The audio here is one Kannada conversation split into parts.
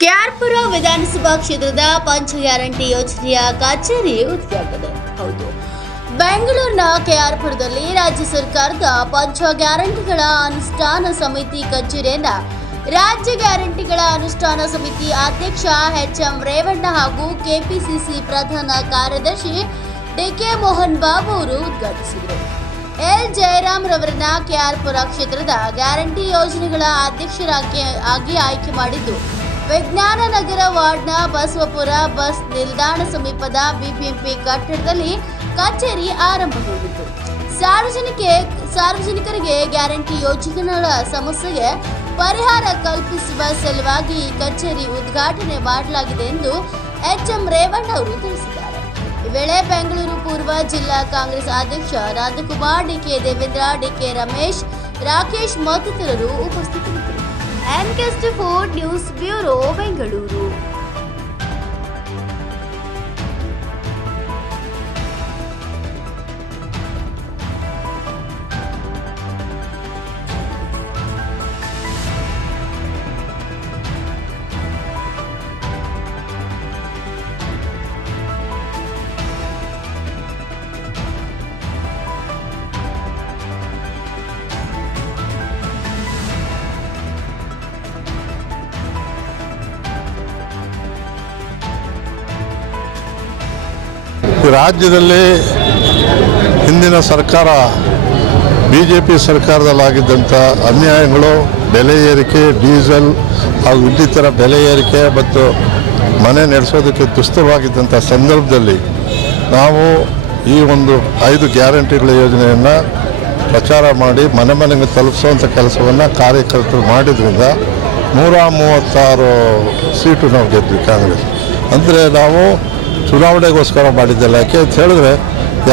ಕೆಆರ್ಪುರ ವಿಧಾನಸಭಾ ಕ್ಷೇತ್ರದ ಪಂಚ ಗ್ಯಾರಂಟಿ ಯೋಜನೆಯ ಕಚೇರಿ ಉದ್ಘಾಟನೆ. ಹೌದು. ಬೆಂಗಳೂರಿನ ಕೆಆರ್ಪುರದಲ್ಲಿ ರಾಜ್ಯ ಸರ್ಕಾರದ ಪಂಚ ಗ್ಯಾರಂಟಿಗಳ ಅನುಷ್ಠಾನ ಸಮಿತಿ ಕಚೇರಿಯನ್ನ ರಾಜ್ಯ ಗ್ಯಾರಂಟಿಗಳ ಅನುಷ್ಠಾನ ಸಮಿತಿ ಅಧ್ಯಕ್ಷ ಎಚ್ ಎಂ ರೇವಣ್ಣ ಹಾಗೂ ಕೆಪಿಸಿಸಿ ಪ್ರಧಾನ ಕಾರ್ಯದರ್ಶಿ ಡಿಕೆ ಮೋಹನ್ ಬಾಬು ಅವರು ಉದ್ಘಾಟಿಸಿದರು. ಎಲ್. ಜಯರಾಮ್ ರವರನ್ನ ಕೆಆರ್ಪುರ ಕ್ಷೇತ್ರದ ಗ್ಯಾರಂಟಿ ಯೋಜನೆಗಳ ಅಧ್ಯಕ್ಷರಾಗಿ ಆಗಿ ಆಯ್ಕೆ ಮಾಡಿದ್ದು ವಿಜ್ಞಾನ ನಗರ ವಾರ್ಡ್ನ ಬಸವಪುರ ಬಸ್ ನಿಲ್ದಾಣ ಸಮೀಪದ ಬಿಬಿಎಂಪಿ ಕಟ್ಟಡದಲ್ಲಿ ಕಚೇರಿ ಆರಂಭಗೊಂಡಿತು. ಸಾರ್ವಜನಿಕ, ಸಾರ್ವಜನಿಕರಿಗೆ ಗ್ಯಾರಂಟಿ ಯೋಜನೆಗಳ ಸಮಸ್ಯೆಗೆ ಪರಿಹಾರ ಕಲ್ಪಿಸುವ ಸಲುವಾಗಿ ಈ ಕಚೇರಿ ಉದ್ಘಾಟನೆ ಮಾಡಲಾಗಿದೆ ಎಂದು ಎಚ್ ಎಂ ರೇವಣ್ಣ ಅವರು ತಿಳಿಸಿದ್ದಾರೆ. ಈ ವೇಳೆ ಬೆಂಗಳೂರು ಪೂರ್ವ ಜಿಲ್ಲಾ ಕಾಂಗ್ರೆಸ್ ಅಧ್ಯಕ್ಷ ರಾಧಕುಮಾರ್ ಡಿಕೆ ದೇವೇಂದ್ರ ಡಿಕೆ ರಮೇಶ್, ರಾಕೇಶ್ ಮತ್ತಿತರರು ಉಪಸ್ಥಿತರಿದ್ದರು. ಎನ್ಕೆಸ್ಟ್ ಫೋರ್ ನ್ಯೂಸ್ ಬ್ಯೂರೋ ಬೆಂಗಳೂರು ರಾಜ್ಯದಲ್ಲಿ ಹಿಂದಿನ ಸರ್ಕಾರ ಬಿ ಜೆ ಪಿ ಸರ್ಕಾರದಲ್ಲಾಗಿದ್ದಂಥ ಅನ್ಯಾಯಗಳು, ಬೆಲೆ ಏರಿಕೆ, ಡೀಸೆಲ್ ಹಾಗೂ ಇನ್ನಿತರ ಬೆಲೆ ಏರಿಕೆ ಮತ್ತು ಮನೆ ನಡೆಸೋದಕ್ಕೆ ದುಸ್ತರವಾಗಿದ್ದಂಥ ಸಂದರ್ಭದಲ್ಲಿ ನಾವು ಈ ಒಂದು ಐದು ಗ್ಯಾರಂಟಿಗಳ ಯೋಜನೆಯನ್ನು ಪ್ರಚಾರ ಮಾಡಿ ಮನೆ ಮನೆಗೆ ತಲುಪಿಸುವಂಥ ಕೆಲಸವನ್ನು ಕಾರ್ಯಕರ್ತರು ಮಾಡಿದ್ರಿಂದ ನೂರ ಮೂವತ್ತಾರು ಸೀಟು ನಾವು ಗೆದ್ವಿ ಕಾಂಗ್ರೆಸ್. ಅಂದರೆ ನಾವು ಚುನಾವಣೆಗೋಸ್ಕರ ಮಾಡಿದ್ದಲ್ಲ. ಯಾಕೆ ಅಂತ ಹೇಳಿದ್ರೆ,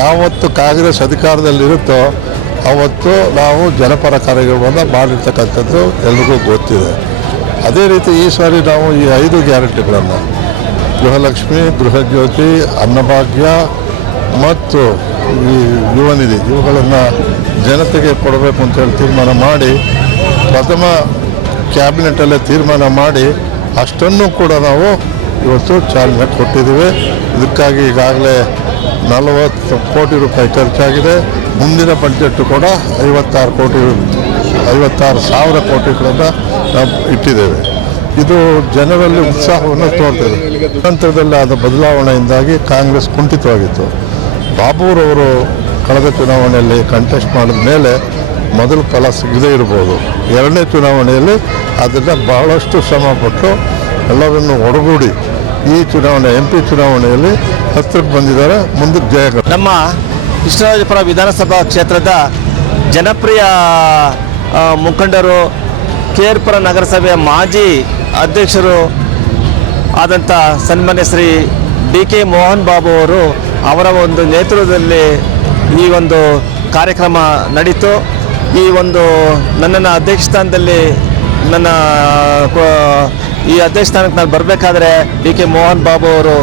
ಯಾವತ್ತು ಕಾಂಗ್ರೆಸ್ ಅಧಿಕಾರದಲ್ಲಿರುತ್ತೋ ಅವತ್ತು ನಾವು ಜನಪರ ಕಾರ್ಯಗಳನ್ನು ಮಾಡಿರ್ತಕ್ಕಂಥದ್ದು ಎಲ್ರಿಗೂ ಗೊತ್ತಿದೆ. ಅದೇ ರೀತಿ ಈ ಸಾರಿ ನಾವು ಈ ಐದು ಗ್ಯಾರಂಟಿಗಳನ್ನು, ಗೃಹಲಕ್ಷ್ಮಿ, ಗೃಹಜ್ಯೋತಿ, ಅನ್ನಭಾಗ್ಯ ಮತ್ತು ಈ ಯುವನಿಧಿ ಇವುಗಳನ್ನು ಜನತೆಗೆ ಕೊಡಬೇಕು ಅಂತೇಳಿ ತೀರ್ಮಾನ ಮಾಡಿ, ಪ್ರಥಮ ಕ್ಯಾಬಿನೆಟಲ್ಲೇ ತೀರ್ಮಾನ ಮಾಡಿ, ಅಷ್ಟನ್ನು ಕೂಡ ನಾವು ಇವತ್ತು ಚಾಲನೆ ಕೊಟ್ಟಿದ್ದೀವಿ? ಇದಕ್ಕಾಗಿ ಈಗಾಗಲೇ ನಲವತ್ತು ಕೋಟಿ ರೂಪಾಯಿ ಖರ್ಚಾಗಿದೆ. ಮುಂದಿನ ಬಜೆಟ್ ಕೂಡ ಐವತ್ತಾರು ಕೋಟಿ, ಐವತ್ತಾರು ಸಾವಿರ ಕೋಟಿಗಳನ್ನು ನಾವು ಇಟ್ಟಿದ್ದೇವೆ. ಇದು ಜನರಲ್ಲಿ ಉತ್ಸಾಹವನ್ನು ತೋರ್ತಿದೆ. ನಂತರದಲ್ಲಿ ಆದ ಬದಲಾವಣೆಯಿಂದಾಗಿ ಕಾಂಗ್ರೆಸ್ ಕುಂಠಿತವಾಗಿತ್ತು. ಬಾಬೂರವರು ಕಳೆದ ಚುನಾವಣೆಯಲ್ಲಿ ಕಂಟೆಸ್ಟ್ ಮಾಡಿದ ಮೇಲೆ ಮೊದಲು ಫಲ ಸಿಗದೇ ಇರ್ಬೋದು. ಎರಡನೇ ಚುನಾವಣೆಯಲ್ಲಿ ಅದನ್ನು ಬಹಳಷ್ಟು ಶ್ರಮಪಟ್ಟು ಎಲ್ಲರನ್ನು ಒಡಗೂಡಿ ಈ ಚುನಾವಣೆ ಎಂ ಪಿ ಚುನಾವಣೆಯಲ್ಲಿ ಹತ್ತಿರಕ್ಕೆ ಬಂದಿದ್ದಾರೆ. ಮುಂದಕ್ಕೆ ಜಯ ನಮ್ಮ ಕೃಷ್ಣರಾಜಪುರ ವಿಧಾನಸಭಾ ಕ್ಷೇತ್ರದ ಜನಪ್ರಿಯ ಮುಖಂಡರು ಕೇರ್ಪುರ ನಗರಸಭೆಯ ಮಾಜಿ ಅಧ್ಯಕ್ಷರು ಆದಂಥ ಸನ್ಮಾನ್ಯ ಶ್ರೀ ಡಿ ಕೆ ಮೋಹನ್ ಬಾಬು ಅವರು ಅವರ ಒಂದು ನೇತೃತ್ವದಲ್ಲಿ ಈ ಒಂದು ಕಾರ್ಯಕ್ರಮ ನಡೀತು. ಈ ಒಂದು ನನ್ನನ್ನು ಅಧ್ಯಕ್ಷ ಸ್ಥಾನದಲ್ಲಿ ನನ್ನ ಕೊ- ಈ ಅಧ್ಯಕ್ಷ ಸ್ಥಾನಕ್ಕೆ ನಾನು ಬರಬೇಕಾದ್ರೆ ಡಿ ಕೆ ಮೋಹನ್ ಬಾಬು ಅವರು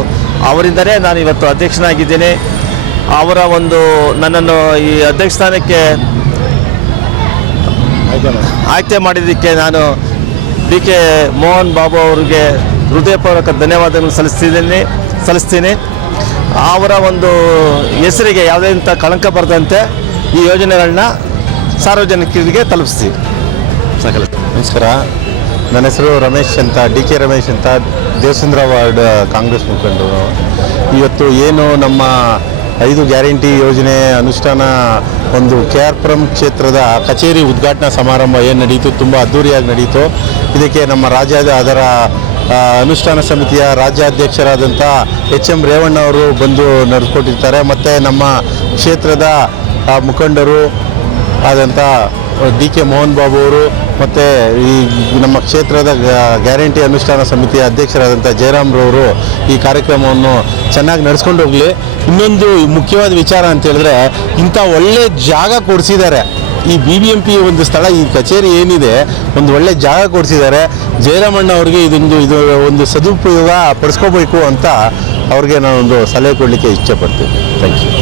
ಅವರಿಂದಲೇ ನಾನು ಇವತ್ತು ಅಧ್ಯಕ್ಷನಾಗಿದ್ದೀನಿ. ಅವರ ಒಂದು ನನ್ನನ್ನು ಈ ಅಧ್ಯಕ್ಷ ಸ್ಥಾನಕ್ಕೆ ಆಯ್ಕೆ ಮಾಡಿದ್ದಕ್ಕೆ ನಾನು ಡಿ ಕೆ ಮೋಹನ್ ಬಾಬು ಅವರಿಗೆ ಹೃದಯಪೂರ್ವಕ ಧನ್ಯವಾದಗಳನ್ನು ಸಲ್ಲಿಸ್ತಿದ್ದೀನಿ, ಸಲ್ಲಿಸ್ತೀನಿ. ಅವರ ಒಂದು ಹೆಸರಿಗೆ ಯಾವುದೇ ಇಂಥ ಕಳಂಕ ಬರದಂತೆ ಈ ಯೋಜನೆಗಳನ್ನ ಸಾರ್ವಜನಿಕರಿಗೆ ತಲುಪಿಸ್ತೀವಿ. ನಮಸ್ಕಾರ. ನನ್ನ ಹೆಸರು ರಮೇಶ್ ಅಂತ, ಡಿ ಕೆ ರಮೇಶ್ ಅಂತ, ದೇವಸಂದ್ರ ವಾರ್ಡ್ ಕಾಂಗ್ರೆಸ್ ಮುಖಂಡರು. ಇವತ್ತು ಏನು ನಮ್ಮ ಐದು ಗ್ಯಾರಂಟಿ ಯೋಜನೆ ಅನುಷ್ಠಾನ, ಒಂದು ಕೆ ಆರ್ ಪುರಂ ಕ್ಷೇತ್ರದ ಕಚೇರಿ ಉದ್ಘಾಟನಾ ಸಮಾರಂಭ ಏನು ನಡೀತು, ತುಂಬ ಅದ್ಧೂರಿಯಾಗಿ ನಡೀತು. ಇದಕ್ಕೆ ನಮ್ಮ ರಾಜ್ಯದ, ಅದರ ಅನುಷ್ಠಾನ ಸಮಿತಿಯ ರಾಜ್ಯಾಧ್ಯಕ್ಷರಾದಂಥ ಎಚ್ ಎಂ ರೇವಣ್ಣ ಅವರು ಬಂದು ನಡೆದುಕೊಟ್ಟಿರ್ತಾರೆ. ಮತ್ತು ನಮ್ಮ ಕ್ಷೇತ್ರದ ಮುಖಂಡರು ಆದಂಥ ಡಿ ಕೆ ಮೋಹನ್ ಬಾಬು ಅವರು ಮತ್ತು ಈ ನಮ್ಮ ಕ್ಷೇತ್ರದ ಗ್ಯಾರಂಟಿ ಅನುಷ್ಠಾನ ಸಮಿತಿಯ ಅಧ್ಯಕ್ಷರಾದಂಥ ಜಯರಾಮ್ರವರು ಈ ಕಾರ್ಯಕ್ರಮವನ್ನು ಚೆನ್ನಾಗಿ ನಡೆಸ್ಕೊಂಡು ಹೋಗಲಿ. ಇನ್ನೊಂದು ಮುಖ್ಯವಾದ ವಿಚಾರ ಅಂತ ಹೇಳಿದ್ರೆ ಇಂಥ ಒಳ್ಳೆ ಜಾಗ ಕೊಡಿಸಿದ್ದಾರೆ. ಈ ಬಿ ಬಿ ಎಂ ಪಿ ಒಂದು ಸ್ಥಳ, ಈ ಕಚೇರಿ ಏನಿದೆ, ಒಂದು ಒಳ್ಳೆ ಜಾಗ ಕೊಡಿಸಿದ್ದಾರೆ. ಜಯರಾಮಣ್ಣ ಅವ್ರಿಗೆ ಇದೊಂದು, ಇದು ಒಂದು ಸದುಪಯೋಗ ಪಡಿಸ್ಕೋಬೇಕು ಅಂತ ಅವ್ರಿಗೆ ನಾನೊಂದು ಸಲಹೆ ಕೊಡಲಿಕ್ಕೆ ಇಚ್ಛೆಪಡ್ತೀನಿ ಥ್ಯಾಂಕ್ ಯು